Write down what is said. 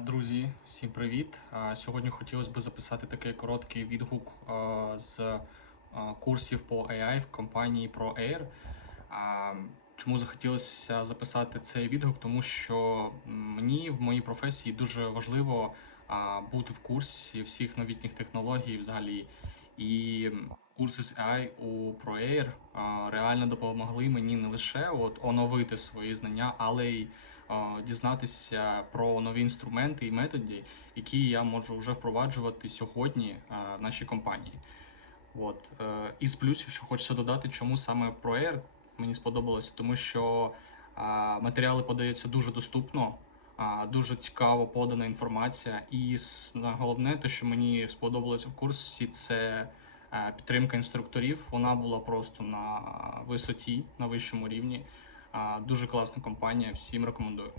Друзі, всім привіт! Сьогодні хотілося б записати такий короткий відгук з курсів по AI в компанії ProAir. Чому захотілося записати цей відгук? Тому що мені в моїй професії дуже важливо бути в курсі всіх новітніх технологій взагалі. І курси з AI у ProAir реально допомогли мені не лише от оновити свої знання, але й дізнатися про нові інструменти і методи, які я можу вже впроваджувати сьогодні в нашій компанії. От. е, Із плюсів, що хочеться додати, чому саме в ProAir мені сподобалося, тому що матеріали подаються дуже доступно, дуже цікаво подана інформація. І головне, те, що мені сподобалося в курсі, це е, підтримка інструкторів. Вона була просто на висоті, на вищому рівні. Дуже класна компанія, всім рекомендую.